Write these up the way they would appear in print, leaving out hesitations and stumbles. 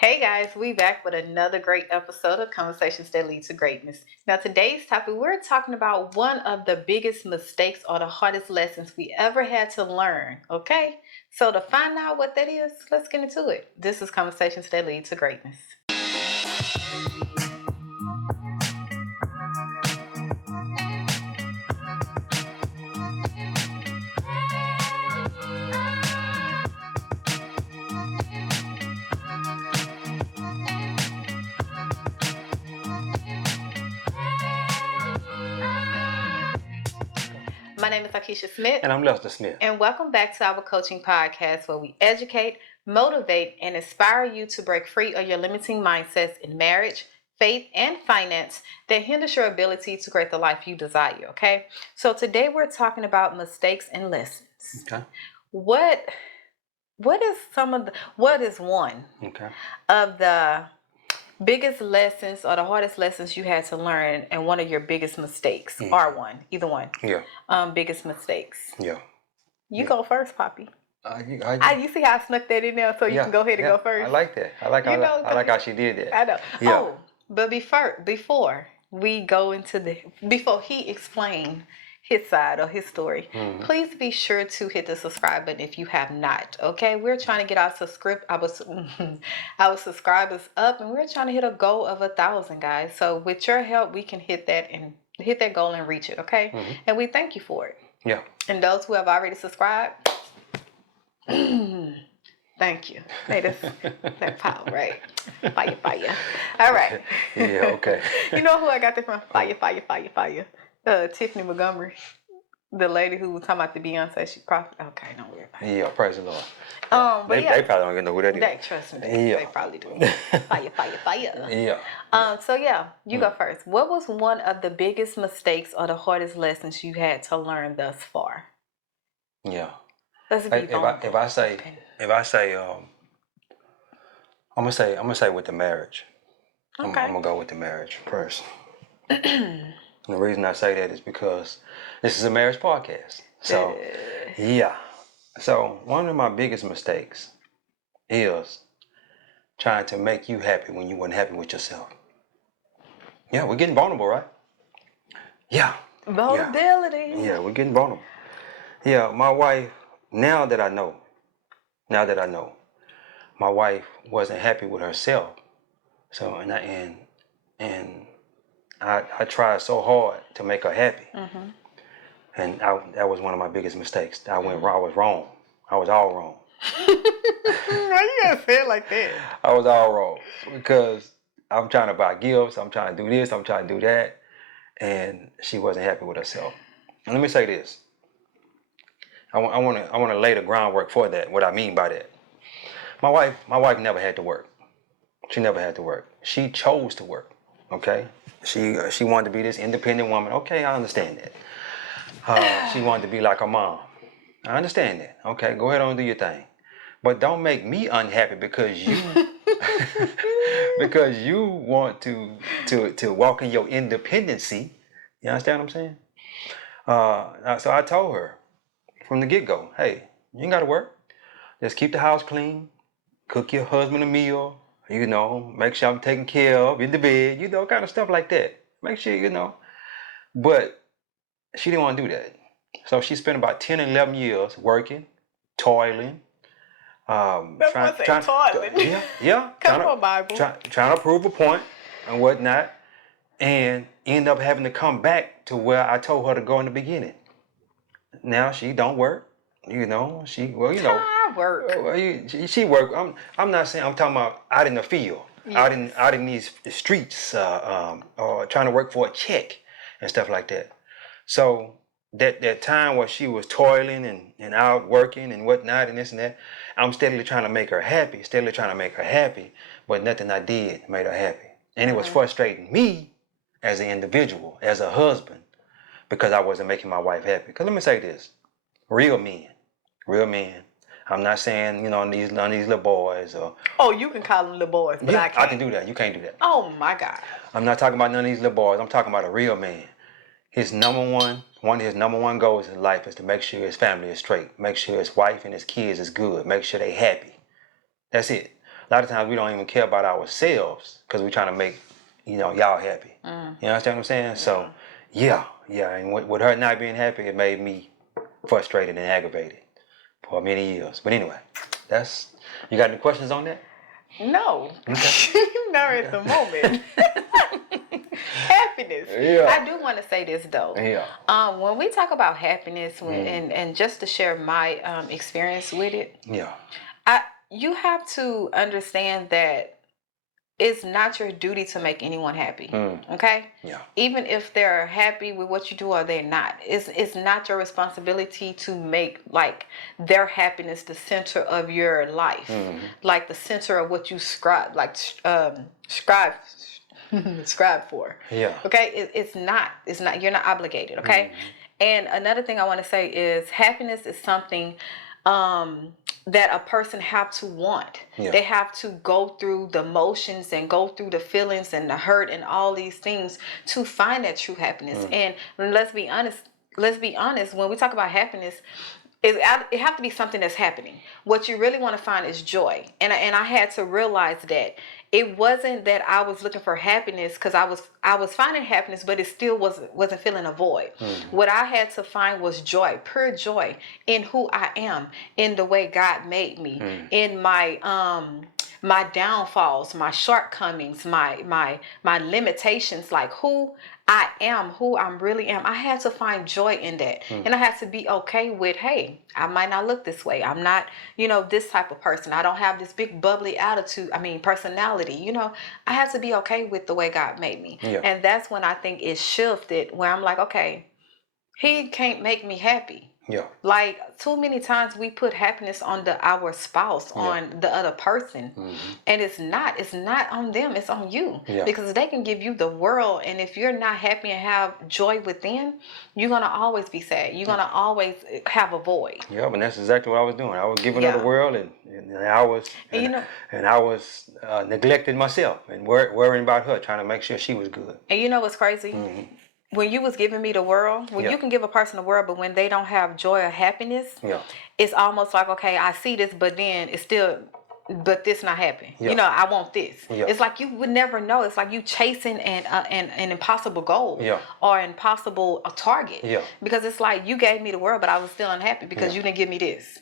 Hey guys, we back with another great episode of Conversations That Lead to Greatness. Now, today's topic, we're talking about one of the biggest mistakes or the hardest lessons we ever had to learn. Okay, so to find out what that is, let's get into it. This is Conversations That Lead to Greatness. My name is Akisha Smith. And I'm Lester Smith. And welcome back to our coaching podcast where we educate, motivate, and inspire you to break free of your limiting mindsets in marriage, faith, and finance that hinders your ability to create the life you desire. Okay. So today we're talking about mistakes and lessons. Okay. What is one of the biggest lessons or the hardest lessons you had to learn and one of your biggest mistakes or either one? Yeah. Biggest mistakes. Yeah. You go first, Poppy. You see how I snuck that in there so you can go ahead and go first? I like that. I like how she did that. I know. Yeah. Oh, but before we go into before he explained his side or his story, please be sure to hit the subscribe button if you have not. Okay, we're trying to get our subscribers up, and we're trying to hit a goal of 1,000, guys. So with your help, we can hit that goal and reach it. Okay, and we thank you for it. Yeah. And those who have already subscribed, thank you. Hey, that power, right? Fire. All right. Yeah, okay. You know who I got that from? Fire. Tiffany Montgomery, the lady who was talking about the Beyonce. She probably don't worry about it. Yeah, praise the Lord. But they probably don't even know who that is. They trust me. They probably do. Fire. Yeah. So yeah, you go first. What was one of the biggest mistakes or the hardest lessons you had to learn thus far? Yeah. Let's be vulnerable. If I say I'm gonna say with the marriage. Okay. I'm gonna go with the marriage first. And the reason I say that is because this is a marriage podcast. So yeah. So one of my biggest mistakes is trying to make you happy when you weren't happy with yourself. Yeah, we're getting vulnerable, right? Yeah. Vulnerability. Yeah, we're getting vulnerable. Yeah, my wife, now that I know, my wife wasn't happy with herself. So and I tried so hard to make her happy. And that was one of my biggest mistakes. I was wrong. I was all wrong. Why you gotta say it like that? I was all wrong because I'm trying to buy gifts. I'm trying to do this. I'm trying to do that. And she wasn't happy with herself. And let me say this. I want to lay the groundwork for that. What I mean by that. My wife never had to work. She never had to work. She chose to work. Okay. She wanted to be this independent woman. Okay, I understand that. She wanted to be like her mom. I understand that. Okay, go ahead on and do your thing. But don't make me unhappy because you because you want to walk in your independency. You understand what I'm saying? So I told her from the get-go, hey, you ain't gotta work. Just keep the house clean, cook your husband a meal, make sure I'm taken care of in the bed, kind of stuff like that. Make sure, But she didn't want to do that. So she spent about 10 and 11 years working, toiling. Toiling. Yeah. Come on, Bible. Trying to prove a point and whatnot. And end up having to come back to where I told her to go in the beginning. Now she don't work. I work. She work. I'm not saying. I'm talking about out in the field, yes. out in these streets, or trying to work for a check and stuff like that. So that time where she was toiling and out working and whatnot and this and that, I'm steadily trying to make her happy. But nothing I did made her happy, and it was frustrating me as an individual, as a husband, because I wasn't making my wife happy. Because let me say this. Real men. I'm not saying, none of these little boys or... Oh, you can call them little boys, but yeah, I can't. I can do that. You can't do that. Oh, my God. I'm not talking about none of these little boys. I'm talking about a real man. One of his number one goals in life is to make sure his family is straight. Make sure his wife and his kids is good. Make sure they happy. That's it. A lot of times we don't even care about ourselves because we're trying to make, y'all happy. You understand what I'm saying? So, yeah. And with her not being happy, it made me frustrated and aggravated for many years. But anyway, you got any questions on that? No. Okay. Not at the moment. Happiness. Yeah. I do want to say this though. Yeah. When we talk about happiness, and just to share my experience with it, Yeah. you have to understand that it's not your duty to make anyone happy. Okay? Yeah. Even if they're happy with what you do or they're not. It's not your responsibility to make like their happiness the center of your life. Like the center of what you scribe for. Yeah. Okay? It's not you're not obligated, okay? And another thing I want to say is happiness is something that a person have to want. Yeah. They have to go through the motions and go through the feelings and the hurt and all these things to find that true happiness. And let's be honest, when we talk about happiness, it have to be something that's happening. What you really want to find is joy. And I had to realize that it wasn't that I was looking for happiness because I was finding happiness, but it still wasn't filling a void. What I had to find was joy, pure joy in who I am, in the way God made me, in my downfalls, my shortcomings, my limitations, like who I am, who I really am. I had to find joy in that. And I had to be okay with, hey, I might not look this way. I'm not, this type of person. I don't have this big bubbly personality. I had to be okay with the way God made me. Yeah. And that's when I think it shifted, where I'm like, okay, he can't make me happy. Yeah. Like too many times we put happiness on our spouse, on the other person. And it's not on them, it's on you. Because they can give you the world, and if you're not happy and have joy within, you're gonna always be sad. You're gonna always have a void. Yeah, but that's exactly what I was doing. I was giving her the world, and I was neglecting myself and worrying about her, trying to make sure she was good. And you know what's crazy? When you was giving me the world, you can give a person the world, but when they don't have joy or happiness, it's almost like, okay, I see this, but then it's still, but this not happening. I want this. It's like you would never know. It's like you chasing an impossible goal or impossible target. Because it's like you gave me the world, but I was still unhappy because you didn't give me this.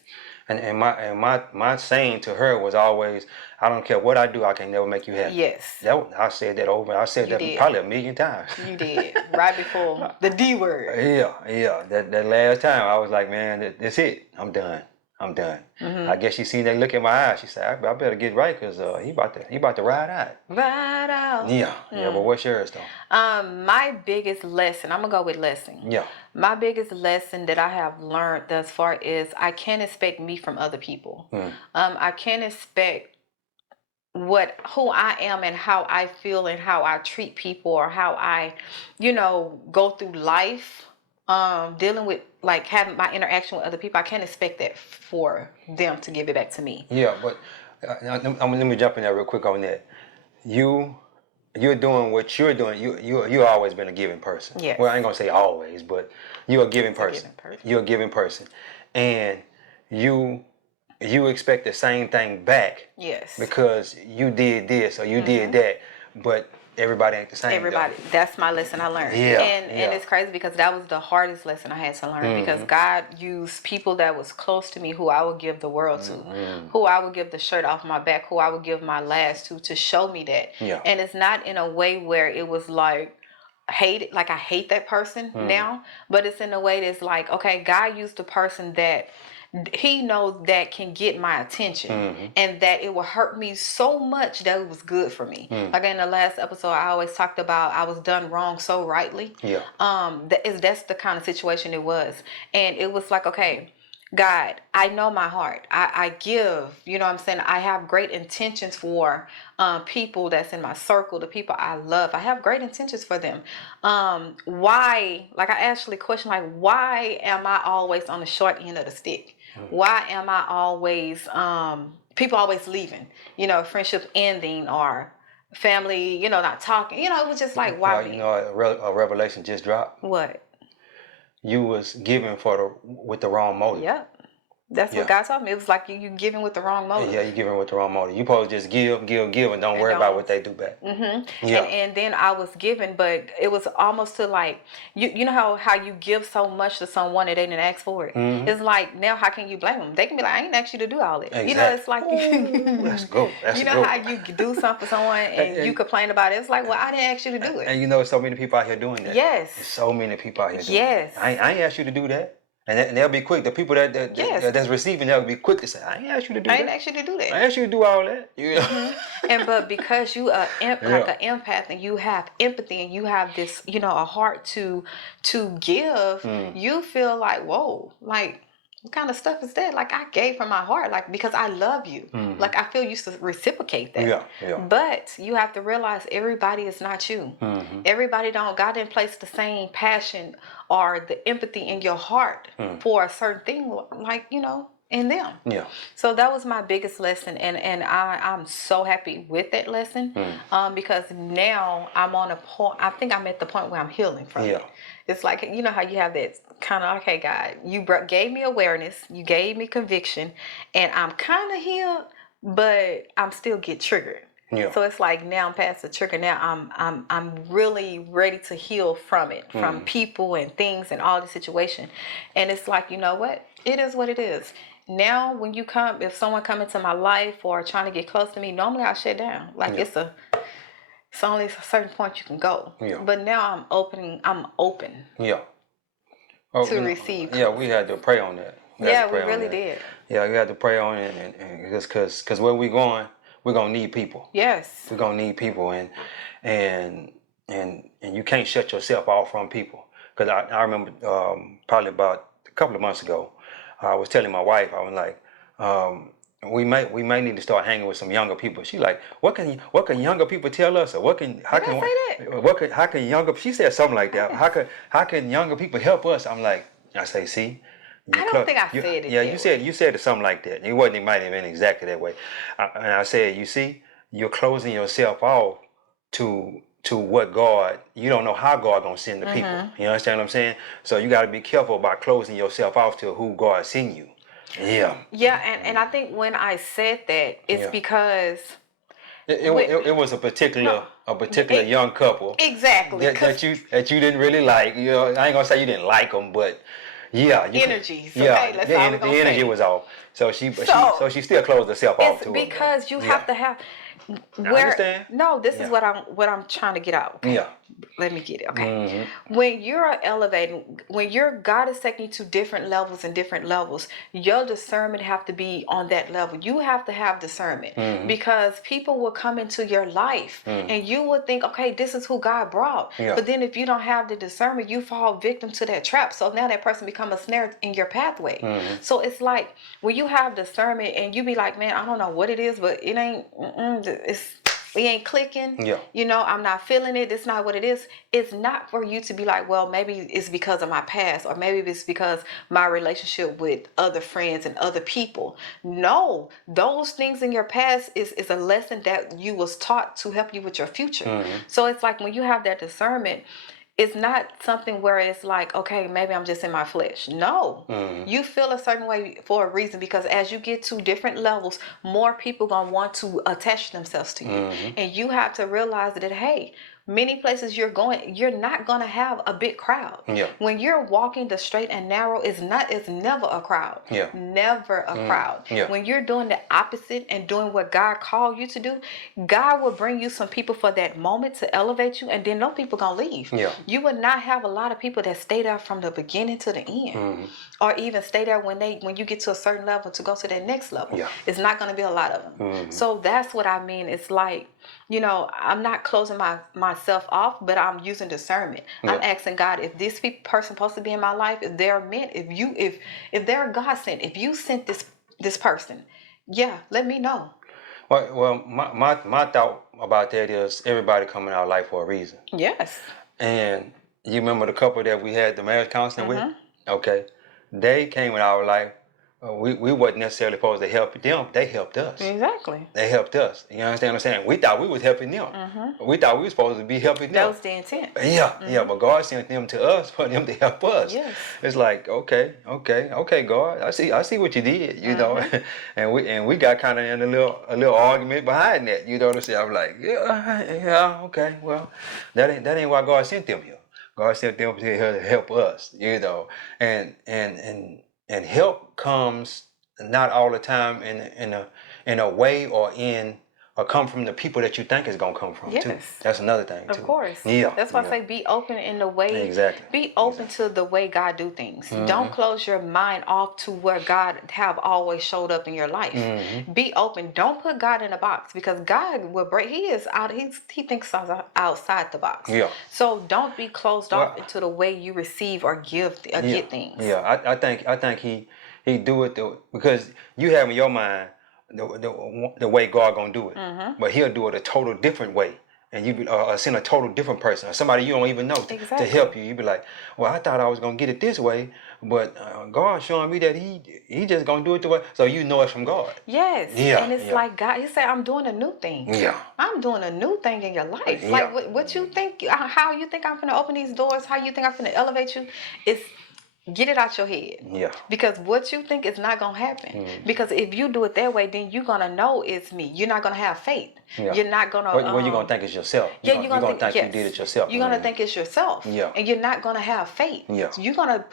And my saying to her was always, I don't care what I do, I can never make you happy. Yes. I said that over. I said that probably 1,000,000 times. You did. Right before the D word. Yeah. That last time I was like, man, that's it. I'm done. I guess she seen that look in my eyes. She said, I better get right because he about to ride out. Ride out. Yeah. But what's yours though? My biggest lesson, I'm gonna go with lesson. Yeah. My biggest lesson that I have learned thus far is I can't expect me from other people. I can't expect who I am and how I feel and how I treat people, or how I, go through life, dealing with, like, having my interaction with other people. I can't expect that for them to give it back to me. Yeah, but let me jump in there real quick on that. You're doing what you're doing. You always been a giving person. Yes. Well, I ain't gonna say always, but you're a giving person. You're a giving person, and you expect the same thing back. Yes. Because you did this or you did that, but everybody ain't the same. Everybody. Though. That's my lesson I learned. And it's crazy because that was the hardest lesson I had to learn, because God used people that was close to me, who I would give the world to, who I would give the shirt off my back, who I would give my last to show me that. And it's not in a way where it was like I hate that person now, but it's in a way that's like, okay, God used the person that he knows that can get my attention, and that it will hurt me so much that it was good for me. Like in the last episode, I always talked about I was done wrong so rightly. That's the kind of situation it was. And it was like, okay, God, I know my heart. I give, you know what I'm saying? I have great intentions for people that's in my circle, the people I love. I have great intentions for them. Why, like I actually question, like, why am I always on the short end of the stick? Why am I always, people always leaving, friendship ending, or family, not talking, it was just like, why me? A revelation just dropped. What? You was giving with the wrong motive. Yep. That's Yeah. what God told me. It was like you giving with the wrong motive. Yeah, you giving with the wrong motive. You supposed to just give, and don't And worry about don't. what they do back. Mm-hmm. Yeah. And then I was given, but it was almost to like you know how you give so much to someone that they didn't ask for it. Mm-hmm. It's like now how can you blame them? They can be like, I ain't asked you to do all that. Exactly. You know, it's like Ooh, that's good. That's you a know good how one. you do something for someone and you complain about it. It's like, well, I didn't ask you to do it. And you know, so many people out here doing that. Yes. There's so many people out here doing Yes. that. I ain't asked you to do that. And they'll be quick. The people Yes. that's receiving, they'll be quick to say, I ain't asked you to do I that. ain't asked you to do that. I asked you to do all that. You know? And but because you are like Yeah. an empath and you have empathy and you have this, you know, a heart to give, you feel like, whoa, like what kind of stuff is that? Like I gave from my heart, like because I love you. Like I feel you to reciprocate that. Yeah, yeah. But you have to realize everybody is not you. Everybody God didn't place the same passion or the empathy in your heart for a certain thing, like, you know, in them. Yeah. So that was my biggest lesson, and I'm so happy with that lesson, because now I'm on a point. I think I'm at the point where I'm healing from it. It's like, you know how you have that kind of, okay, God, you gave me awareness, you gave me conviction, and I'm kind of healed, but I'm still get triggered. Yeah. So it's like now I'm past the trigger. Now I'm really ready to heal from it, from people and things and all the situation. And it's like, you know what? It is what it is. Now when you come, if someone come into my life or trying to get close to me, normally I shut down. Like it's only a certain point you can go. Yeah. But now I'm open. Yeah. To receive. Yeah, we had to pray on that. We really did. Yeah, we had to pray on it, and because where we going, we're gonna need people. Yes. We're gonna need people, and you can't shut yourself off from people. Because I remember probably about a couple of months ago, I was telling my wife, I was like, we may need to start hanging with some younger people. She like, what can younger people tell us, or how can younger? She said something like that. How can younger people help us? I'm like, I say, see. I don't think I said it. Yeah, you said it something like that. It might have been exactly that way. And I said, you see, you're closing yourself off to what God. You don't know how God gonna send the people. You understand what I'm saying? So you got to be careful about closing yourself off to who God send you. Yeah. Yeah, and I think when I said that, it's because it was a particular young couple. Exactly. That you didn't really like. You know, I ain't gonna say you didn't like them, but yeah, energies. Yeah, okay, the energy was off. So she still closed herself off to it. Because you have to have. I understand. No, this is what I'm trying to get out. Okay? Yeah. Let me get it. Okay. When you're elevating, when God is taking you to different levels and different levels, your discernment have to be on that level. You have to have discernment because people will come into your life and you will think, okay, this is who God brought. Yeah. But then if you don't have the discernment, you fall victim to that trap. So now that person become a snare in your pathway. So it's like when you have discernment and you be like, man, I don't know what it is, but it ain't. We ain't clicking. Yeah. You know, I'm not feeling it. It's not what it is. It's not for you to be like, well, maybe it's because of my past, or maybe it's because my relationship with other friends and other people. No, those things in your past is a lesson that you was taught to help you with your future. So it's like when you have that discernment, it's not something where it's like, okay, maybe I'm just in my flesh. No, you feel a certain way for a reason, because as you get to different levels, more people gonna want to attach themselves to you. And you have to realize that, hey, many places you're going, you're not gonna have a big crowd. Yeah. When you're walking the straight and narrow, it's never a crowd. Yeah. Never a crowd. Yeah. When you're doing the opposite and doing what God called you to do, God will bring you some people for that moment to elevate you, and then those people gonna leave. Yeah. You would not have a lot of people that stay there from the beginning to the end, or even stay there when you get to a certain level to go to that next level. Yeah. It's not gonna be a lot of them. So that's what I mean. It's like, you know, I'm not closing myself off, but I'm using discernment. Yeah. I'm asking God, if this person supposed to be in my life, if they're meant, if they're God sent, if you sent this person, yeah, let me know. Well, my thought about that is everybody come in our life for a reason. Yes. And you remember the couple that we had the marriage counseling with? Okay. They came in our life we wasn't necessarily supposed to help them. They helped us. Exactly. They helped us. You understand what I'm saying? We thought we was helping them. We thought we was supposed to be helping That them. was the intent. Yeah. But God sent them to us for them to help us. Yes. It's like, okay, God, I see what you did, you know, and we got kind of in a little argument behind that. You know what I'm saying? I'm like, yeah, okay, well, that ain't why God sent them here. God sent them here to help us, you know, and help comes not all the time in a way or come from the people that you think it's gonna come from too. Yes. That's another thing too. Of course. Yeah. That's why I say be open in the way. Exactly. Be open to the way God do things. Don't close your mind off to where God have always showed up in your life. Be open. Don't put God in a box, because God will break. He is out. He thinks outside the box. Yeah. So don't be closed off into the way you receive or give or get things. Yeah. I think he do it because you have in your mind the way God gonna do it, but he'll do it a total different way, and you be send a total different person or somebody you don't even know to help you. You be like, well, I thought I was gonna get it this way, but God showing me that he just gonna do it the way, so you know it's from God. Yes. Yeah. And it's like God, he said, I'm doing a new thing. Yeah. I'm doing a new thing in your life. Yeah. Like what you think, how you think I'm gonna open these doors, how you think I'm gonna elevate you, it's get it out your head. Yeah. Because what you think is not going to happen. Because if you do it that way, then you're going to know it's me. You're not going to have faith. Yeah. You're not going to... What you're going to think is yourself. You're going to think you did it yourself. You're going to think it's yourself. Yeah. And you're not going to have faith. Yeah. So you're going to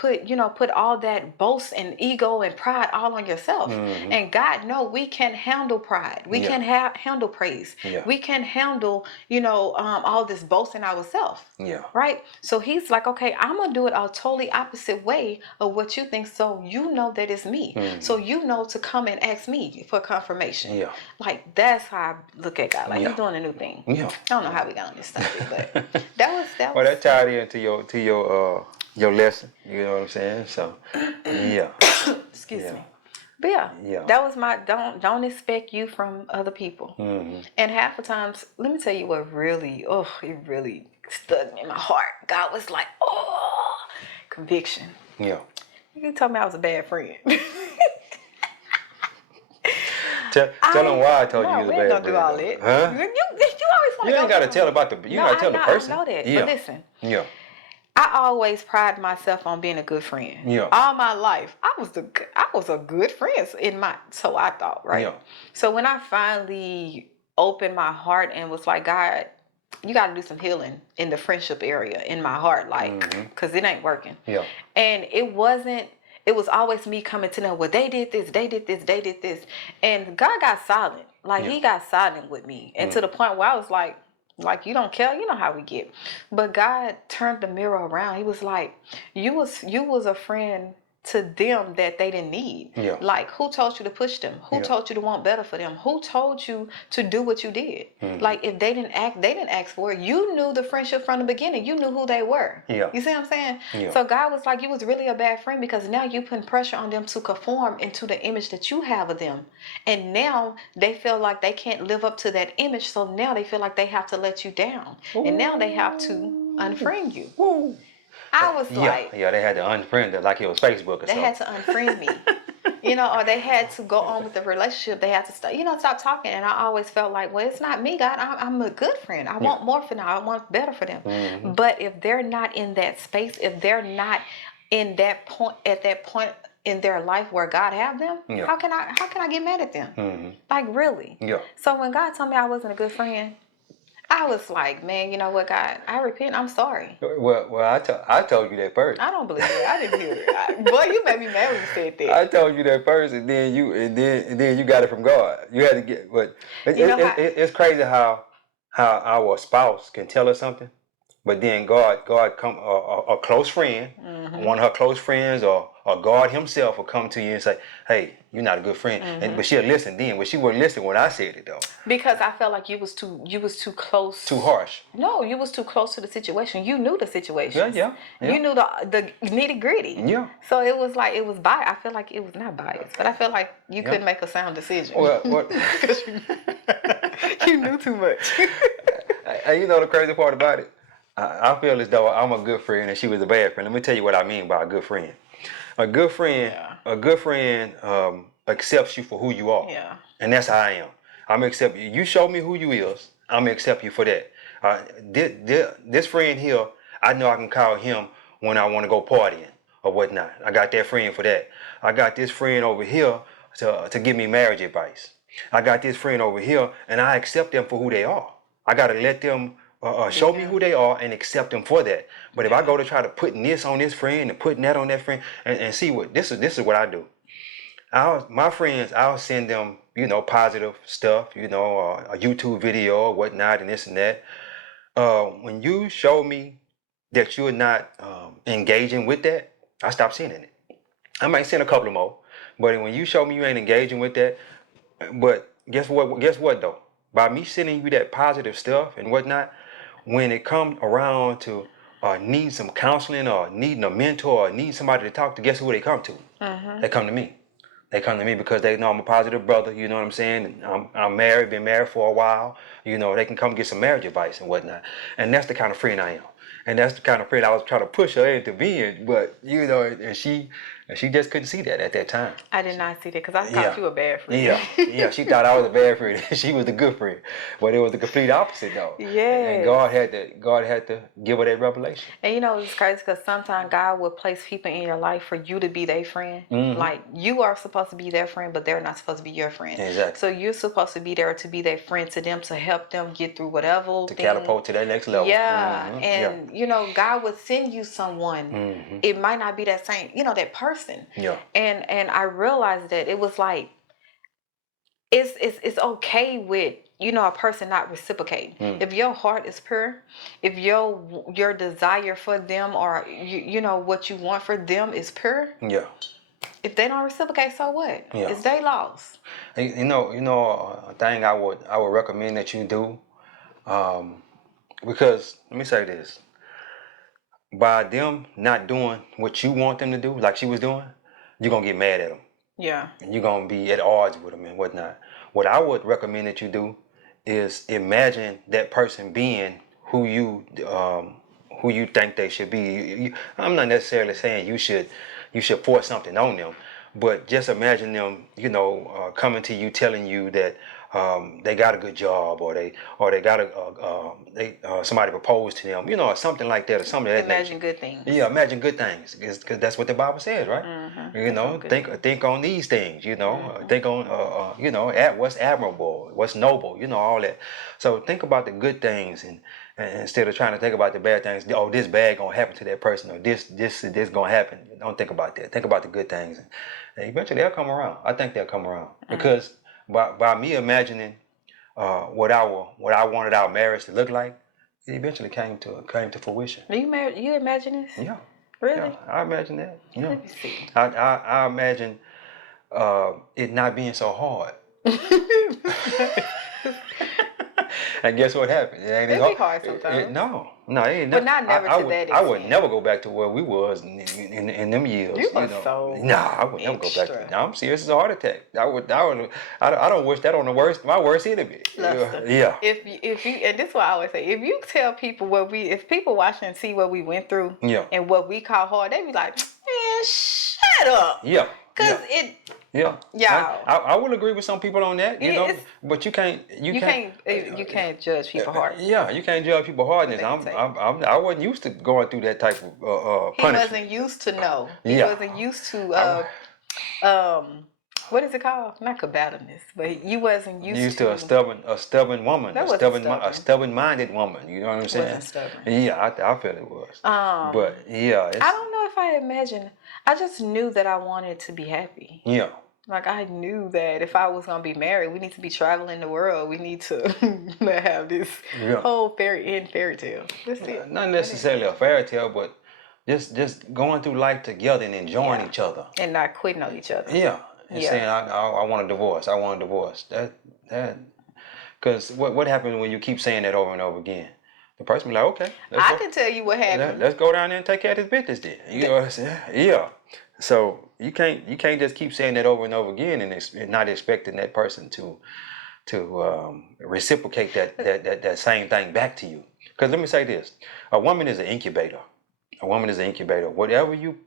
put all that boast and ego and pride all on yourself. And God knows we can handle pride. We can handle praise. Yeah. We can handle, all this boasting ourselves. Yeah. Right? So he's like, okay, I'm going to do it a totally opposite way of what you think, so you know that it's me. So you know to come and ask me for confirmation. Yeah. Like that's how I look at God. Like he's doing a new thing. Yeah. I don't know how we got on this subject, but that was well, that tied into your lesson. You know what I'm saying? So yeah. Excuse me. But yeah, that was my don't expect you from other people. And half the times, let me tell you what really, it really stuck me in my heart. God was like, conviction. Yeah. You told me I was a bad friend. Tell them why I told you you was a bad friend. No, we ain't gonna do all that. Huh? You always want to. You ain't gotta tell about the. You gotta tell the person. I know that. Yeah. But listen. Yeah. I always pride myself on being a good friend. Yeah. All my life, I was a good friend so I thought, right? Yeah. So when I finally opened my heart and was like, God, you got to do some healing in the friendship area in my heart, like, because it ain't working. Yeah. And it was always me coming to them, well, they did this. And God got silent. Like, he got silent with me. And to the point where I was like, you don't care, you know how we get. But God turned the mirror around. He was like, you was a friend to them that they didn't need. Yeah. Like, who told you to push them? Who told you to want better for them? Who told you to do what you did? Like, if they didn't ask for it. You knew the friendship from the beginning. You knew who they were. Yeah. You see what I'm saying? Yeah. So God was like, you was really a bad friend, because now you putting pressure on them to conform into the image that you have of them. And now they feel like they can't live up to that image. So now they feel like they have to let you down. Ooh. And now they have to unfriend you. Ooh. I was like... Yeah, they had to unfriend it like it was Facebook or something. They had to unfriend me. Or they had to go on with the relationship. They had to stop talking. And I always felt like, well, it's not me, God. I'm a good friend. I want more for them. I want better for them. But if they're not in that space, if they're not in that point, at that point in their life where God have them, how can I get mad at them? Like, really? Yeah. So when God told me I wasn't a good friend, I was like, man, you know what, God? I repent. I'm sorry. Well, I told you that first. I don't believe it. I didn't hear it. Boy, you made me mad when you said that. I told you that first, and then you got it from God. You had to get. But it's crazy how our spouse can tell us something, but then God come a close friend, one of her close friends, or God Himself will come to you and say, hey, you're not a good friend. But she'll listen then. But she wouldn't listen when I said it though. Because I felt like you was too close. Too harsh. No, you was too close to the situation. You knew the situation. Yeah. You knew the nitty gritty. Yeah. So it was like, it was biased. I feel like it was not biased, but I feel like you couldn't make a sound decision. Well, because you knew too much. You know the crazy part about it? I feel as though I'm a good friend and she was a bad friend. Let me tell you what I mean by a good friend. A good friend, Yeah. a good friend accepts you for who you are, Yeah. and that's how I am. I'm gonna accept you. You show me who you is. I'm gonna accept you for that. This friend here, I know I can call him when I want to go partying or whatnot. I got that friend for that. I got this friend over here to give me marriage advice. I got this friend over here, and I accept them for who they are. I gotta let them show me Yeah. who they are and accept them for that. But if I go to try to putting this on this friend and putting that on that friend and see what this is what I do. My friends, I'll send them, positive stuff, a YouTube video or whatnot and this and that. When you show me that you're not engaging with that, I stop sending it. I might send a couple of more, but when you show me you ain't engaging with that, but guess what? Guess what though? By me sending you that positive stuff and whatnot, when it comes around to need some counseling or needing a mentor or need somebody to talk to, guess who they come to? They come to me. They come to me because they know I'm a positive brother. You know what I'm saying? And I'm married, been married for a while. They can come get some marriage advice and whatnot. And that's the kind of friend I am. And that's the kind of friend I was trying to push her into being, but and she just couldn't see that at that time. I did not see that because I Yeah. thought you a bad friend. Yeah. She thought I was a bad friend. She was the good friend, but it was the complete opposite though. And Yes. God had to give her that revelation. And it's crazy because sometimes God will place people in your life for you to be their friend. Mhm. Like you are supposed to be their friend, but they're not supposed to be your friend. Exactly. So you're supposed to be there to be their friend to them, to help them get through whatever. To catapult to that next level. Yeah. Mhm. And God would send you someone. Mhm. It might not be that same, that person. Yeah. And I realized that it was like it's okay with a person not reciprocating. If your heart is pure, if your desire for them or what you want for them is pure, Yeah. if they don't reciprocate, so what? Yeah. It's their loss. Hey, a thing I would recommend that you do, because let me say this: by them not doing what you want them to do, like she was doing, you're gonna get mad at them. Yeah. And you're gonna be at odds with them and whatnot. What I would recommend that you do is imagine that person being who you think they should be. I'm not necessarily saying you should force something on them, but just imagine them, coming to you telling you that they got a good job or they got somebody proposed to them, or something like that or something of that Imagine nature. good things. Yeah, imagine good things, because that's what the Bible says, right? Think on these things, think on at what's admirable, what's noble, all that. So think about the good things, and instead of trying to think about the bad things. Oh, this bad gonna happen to that person, or this gonna happen. Don't think about that. Think about the good things, and eventually they'll come around. I think they'll come around because by me imagining what I wanted our marriage to look like, it eventually came to fruition. Are you married? You imagine this? Yeah. Really? Yeah, I imagine that. Yeah. Let me see. I imagine it not being so hard. And guess what happened? It ain't It as be hard sometimes. No, it ain't. But not never I to would, that I would extent. never go back to where we was in them years. You are so Nah, I would never go back to extra. it. No, I'm serious. It's a heart attack. I don't wish that on my worst enemy. Lester, Yeah. If you and this is what I always say, if you tell people if people watching and see what we went through, Yeah. and what we call hard, they be like, man, shut up. Yeah. Cause Yeah. Yeah, y'all. I will agree with some people on that, but you can't judge people hard. Yeah, you can't judge people hardness. I wasn't used to going through that type of He punishment. wasn't used to know. He Yeah. wasn't used to what is it called? Not combativeness, but you wasn't used to a stubborn woman, That a wasn't stubborn-minded woman. You know what I'm saying? Wasn't stubborn. Yeah, I feel it was. But yeah, I don't know if I imagined. I just knew that I wanted to be happy. Yeah. Like I knew that if I was gonna be married, we need to be traveling the world. We need to have this whole fairy tale. That's it. Not necessarily a fairy tale, but just going through life together and enjoying each other and not quitting on each other. Yeah, and saying I want a divorce. I want a divorce. That because what happens when you keep saying that over and over again? The person be like, okay, I can tell you what happened. Let's go down there and take care of this business then. You know what I'm saying? Yeah. So you can't just keep saying that over and over again and not expecting that person to reciprocate that same thing back to you. Because let me say this: a woman is an incubator. A woman is an incubator. Whatever you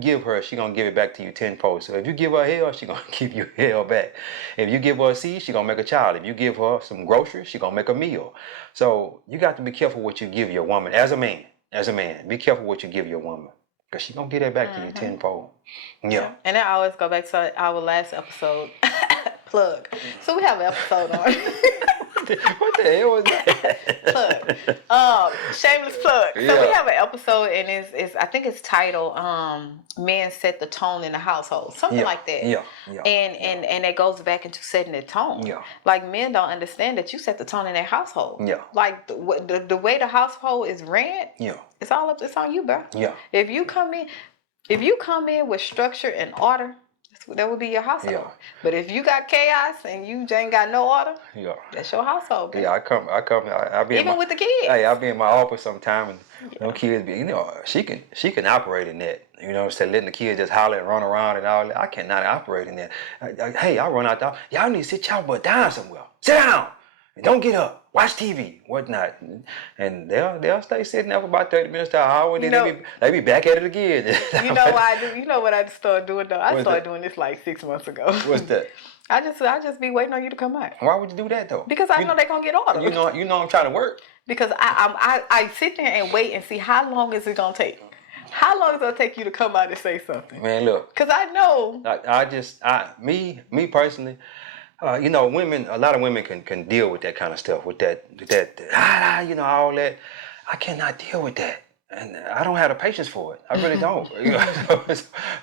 give her, she gonna give it back to you tenfold. So if you give her hell, she gonna give you hell back. If you give her a seed, she gonna make a child. If you give her some groceries, she gonna make a meal. So you got to be careful what you give your woman as a man. As a man, be careful what you give your woman, because she gonna get that back to you tenfold. Yeah. And I always go back to our last episode. Plug. So we have an episode on. What the hell was that? Plug. Shameless plug. So Yeah. we have an episode, and it's I think it's titled "Men Set the Tone in the Household," something Yeah. like that. Yeah. And it goes back into setting the tone. Yeah. Like, men don't understand that you set the tone in their household. Yeah. Like the way the household is ran, Yeah. it's on you, bro. Yeah. If you come in with structure and order, that would be your household. Yeah. But if you got chaos and you ain't got no order, Yeah. that's your household, bro. Yeah. I be in Even my, with the kids. hey, I be in my office sometime, and them kids be, she can operate in that. You know what I'm saying? Letting the kids just holler and run around and all that. I cannot operate in that. Hey, I run out there. Y'all need to sit y'all butt down somewhere. Sit down. And don't get up. Watch TV. Whatnot. And they'll stay sitting there for about 30 minutes to an hour. And then they be back at it again. You know why I do? You know what I started doing though? I What's started that? doing this like 6 months ago. What's that? I just be waiting on you to come out. Why would you do that though? Because I know they're gonna get order. You know I'm trying to work. Because I sit there and wait and see how long is it gonna take. How long is it gonna take you to come out and say something? Man, look. Because I know. Me personally, women. A lot of women can deal with that kind of stuff. With that, all that. I cannot deal with that, and I don't have the patience for it. I really don't.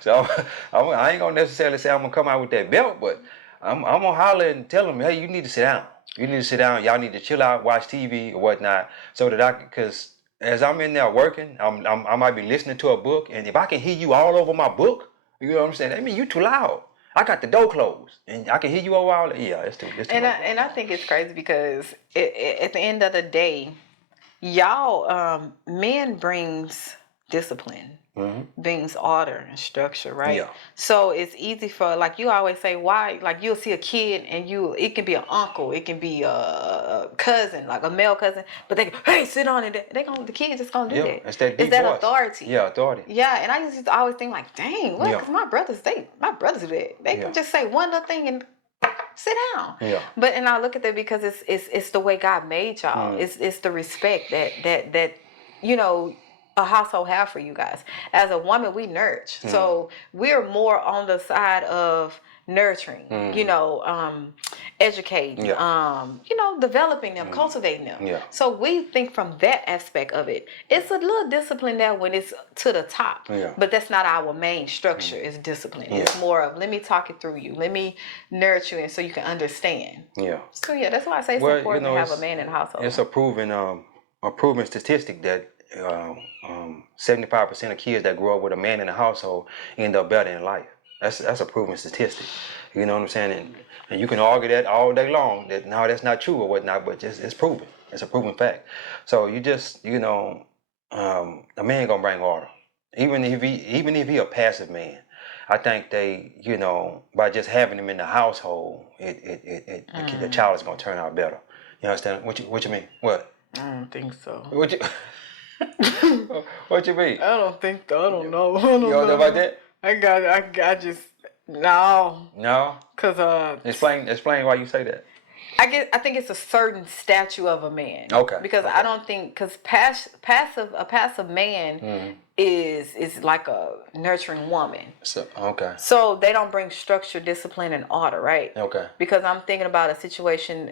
So I ain't gonna necessarily say I'm gonna come out with that belt, but I'm gonna holler and tell them, hey, you need to sit down. You need to sit down. Y'all need to chill out, watch TV or whatnot, so that because as I'm in there working, I might be listening to a book, and if I can hear you all over my book, you know what I'm saying? I mean, you too loud. I got the door closed, and I can hear you over all that. Yeah, it's too And much. I think it's crazy because at the end of the day, y'all men brings discipline. Brings order and structure, right? Yeah. So it's easy for, like you always say, why? Like you'll see a kid and it can be an uncle, it can be a cousin, like a male cousin, but they go, hey, sit on it. The kid just gonna do that. It's that deep It's that voice. authority. Yeah, authority. Yeah, and I used to always think like, dang, what? Because my brothers do that. They can just say one little thing and sit down. Yeah. But and I look at that because it's the way God made y'all. It's the respect that a household have for you guys. As a woman, we nurture. So we're more on the side of nurturing, educating, developing them, cultivating them. Yeah. So we think from that aspect of it. It's a little discipline there when it's to the top. Yeah. But that's not our main structure, is discipline. It's more of, let me talk it through you. Let me nurture it so you can understand. Yeah. So that's why I say it's important to have a man in the household. It's a proven statistic that 75% of kids that grow up with a man in the household end up better in life. That's a proven statistic. You know what I'm saying? And you can argue that all day long that no, that's not true or whatnot, but it's proven. It's a proven fact. So you just a man gonna bring order, even if he a passive man. I think they, by just having him in the household, the child is gonna turn out better. You understand? What you mean? What? I don't think so. What you? What you mean? I don't know. You don't know about that? I just no. No. Cause Explain why you say that. I think it's a certain statue of a man. Okay. Because I don't think a passive man is like a nurturing woman. So okay. So they don't bring structure, discipline, and order, right? Okay. Because I'm thinking about a situation.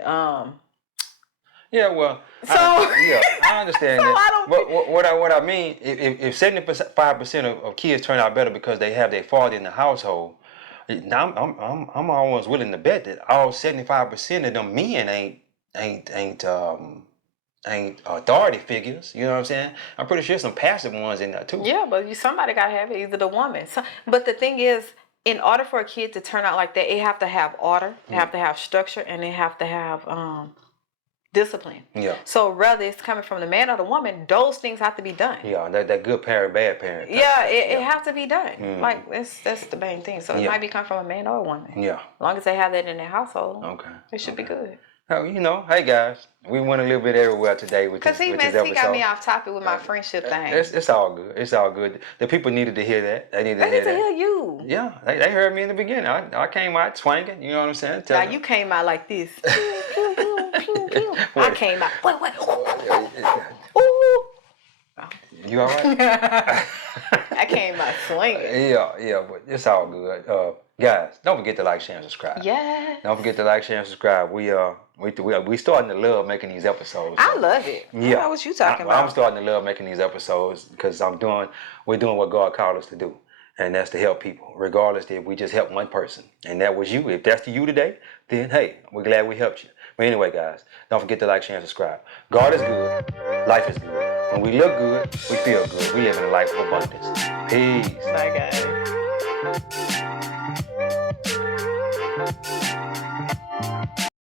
Yeah, well, So I understand So that. I don't But what I mean, if 75% of kids turn out better because they have their father in the household, now I'm almost willing to bet that all 75% of them men ain't authority figures. You know what I'm saying? I'm pretty sure some passive ones in there too. Yeah, but somebody gotta have it, either the woman. But the thing is, in order for a kid to turn out like that, it have to have order, it have to have structure, and it have to have discipline. Yeah. So whether it's coming from the man or the woman, those things have to be done. Yeah, that good parent, bad parent. Yeah, it have to be done. Like that's the main thing. So it might be coming from a man or a woman. Yeah. As long as they have that in their household, Okay. it should be good. Oh, you know, hey guys, we went a little bit everywhere today with Cause this he with this messed, he got me episode. off topic with my friendship thing. It's all good. It's all good. The people needed to hear that. They needed to I hear need to that. hear you. Yeah, they heard me in the beginning. I came out swinging. You know what I'm saying? Now you came out like this. Pew, pew, pew, pew, pew. I What? came out. Wait. Ooh. You all right? I came out swinging. Yeah, but it's all good. Guys, don't forget to like, share, and subscribe. Yeah. Don't forget to like, share, and subscribe. We starting to love making these episodes. I love it. I Yeah, know what you talking about. I'm starting to love making these episodes because we're doing what God called us to do, and that's to help people, regardless if we just help one person. And that was you. If that's you today, then hey, we're glad we helped you. But anyway, guys, don't forget to like, share, and subscribe. God is good. Life is good. When we look good, we feel good. We live in a life of abundance. Peace. Bye, guys.